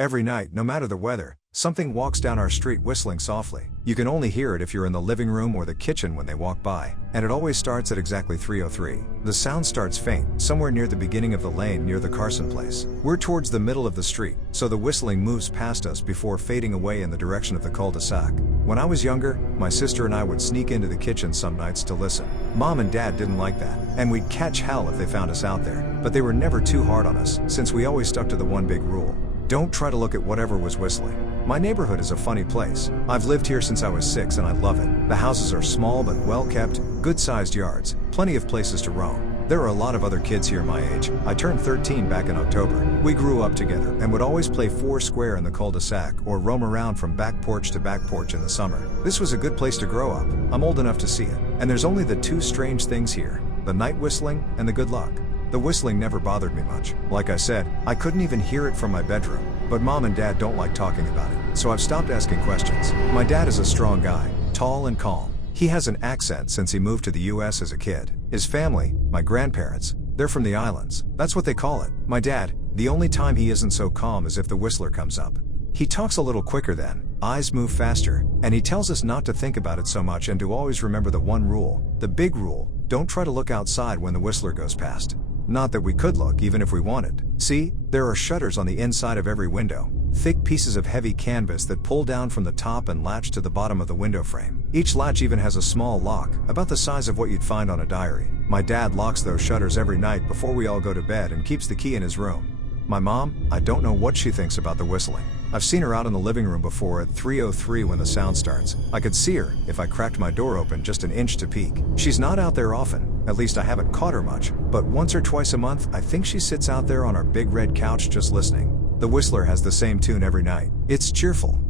Every night, no matter the weather, something walks down our street whistling softly. You can only hear it if you're in the living room or the kitchen when they walk by, and it always starts at exactly 3:03. The sound starts faint, somewhere near the beginning of the lane near the Carson place. We're towards the middle of the street, so the whistling moves past us before fading away in the direction of the cul-de-sac. When I was younger, my sister and I would sneak into the kitchen some nights to listen. Mom and Dad didn't like that, and we'd catch hell if they found us out there, but they were never too hard on us, since we always stuck to the one big rule: don't try to look at whatever was whistling. My neighborhood is a funny place. I've lived here since I was 6 and I love it. The houses are small but well kept, good-sized yards, plenty of places to roam. There are a lot of other kids here my age. I turned 13 back in October. We grew up together and would always play four square in the cul-de-sac or roam around from back porch to back porch in the summer. This was a good place to grow up. I'm old enough to see it. And there's only the two strange things here: the night whistling and the good luck. The whistling never bothered me much. Like I said, I couldn't even hear it from my bedroom. But Mom and Dad don't like talking about it, so I've stopped asking questions. My dad is a strong guy, tall and calm. He has an accent since he moved to the US as a kid. His family, my grandparents, they're from the islands. That's what they call it. My dad, the only time he isn't so calm is if the whistler comes up. He talks a little quicker then, eyes move faster, and he tells us not to think about it so much and to always remember the one rule, the big rule: don't try to look outside when the whistler goes past. Not that we could look even if we wanted. See, there are shutters on the inside of every window, thick pieces of heavy canvas that pull down from the top and latch to the bottom of the window frame. Each latch even has a small lock, about the size of what you'd find on a diary. My dad locks those shutters every night before we all go to bed and keeps the key in his room. My mom, I don't know what she thinks about the whistling. I've seen her out in the living room before at 3:03 when the sound starts. I could see her if I cracked my door open just an inch to peek. She's not out there often, at least I haven't caught her much, but once or twice a month I think she sits out there on our big red couch just listening. The whistler has the same tune every night. It's cheerful,